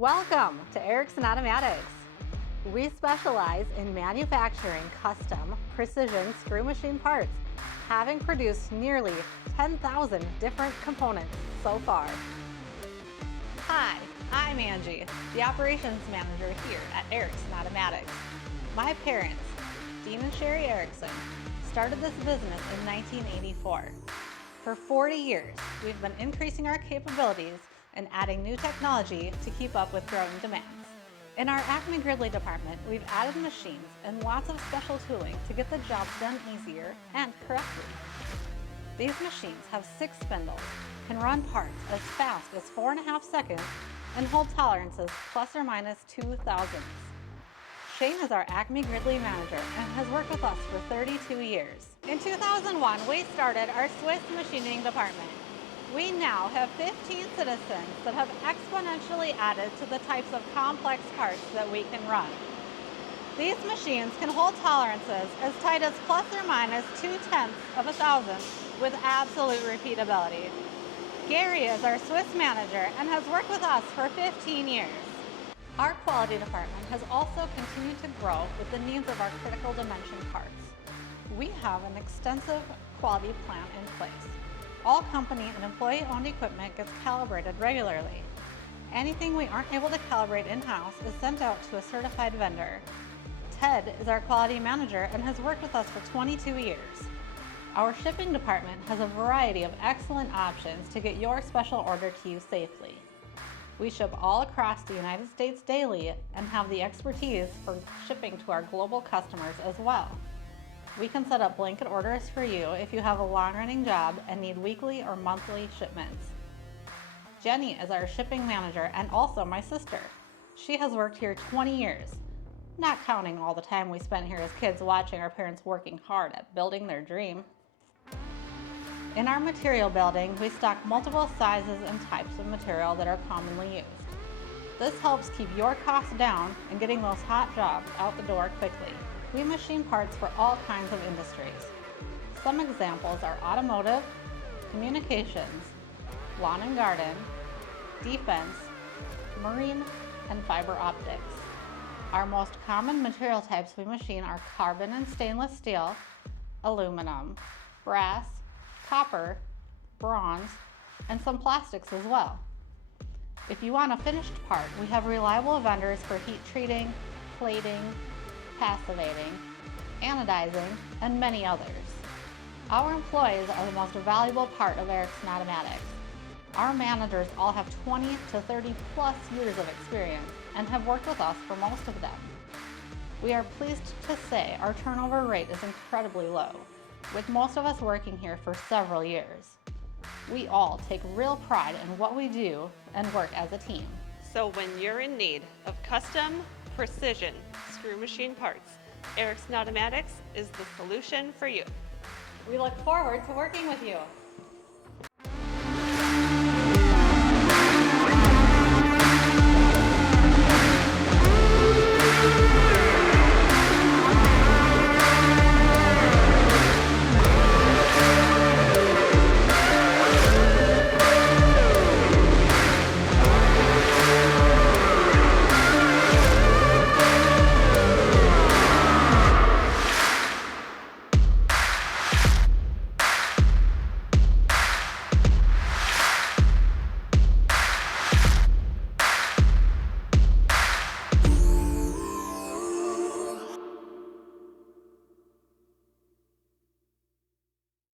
Welcome to Erickson Automatics. We specialize in manufacturing custom, precision screw machine parts, having produced nearly 10,000 different components so far. Hi, I'm Angie, the operations manager here at Erickson Automatics. My parents, Dean and Sherry Erickson, started this business in 1984. For 40 years, we've been increasing our capabilities and adding new technology to keep up with growing demands. In our Acme Gridley department, we've added machines and lots of special tooling to get the jobs done easier and correctly. These machines have 6 spindles, can run parts as fast as 4.5 seconds, and hold tolerances plus or minus 2 thousandths. Shane is our Acme Gridley manager and has worked with us for 32 years. In 2001, we started our Swiss machining department. We now have 15 citizens that have exponentially added to the types of complex parts that we can run. These machines can hold tolerances as tight as plus or minus 0.2 of a thousandth with absolute repeatability. Gary is our Swiss manager and has worked with us for 15 years. Our quality department has also continued to grow with the needs of our critical dimension parts. We have an extensive quality plan in place. All company and employee-owned equipment gets calibrated regularly. Anything we aren't able to calibrate in-house is sent out to a certified vendor. Ted is our quality manager and has worked with us for 22 years. Our shipping department has a variety of excellent options to get your special order to you safely. We ship all across the United States daily and have the expertise for shipping to our global customers as well. We can set up blanket orders for you if you have a long-running job and need weekly or monthly shipments. Jenny is our shipping manager and also my sister. She has worked here 20 years, not counting all the time we spent here as kids watching our parents working hard at building their dream. In our material building, we stock multiple sizes and types of material that are commonly used. This helps keep your costs down and getting those hot jobs out the door quickly. We machine parts for all kinds of industries. Some examples are automotive, communications, lawn and garden, defense, marine, and fiber optics. Our most common material types we machine are carbon and stainless steel, aluminum, brass, copper, bronze, and some plastics as well. If you want a finished part, we have reliable vendors for heat treating, plating, passivating, anodizing, and many others. Our employees are the most valuable part of Erickson Automatics. Our managers all have 20 to 30 plus years of experience and have worked with us for most of them. We are pleased to say our turnover rate is incredibly low, with most of us working here for several years. We all take real pride in what we do and work as a team. So when you're in need of custom, precision screw machine parts, Erickson Automatics is the solution for you. We look forward to working with you.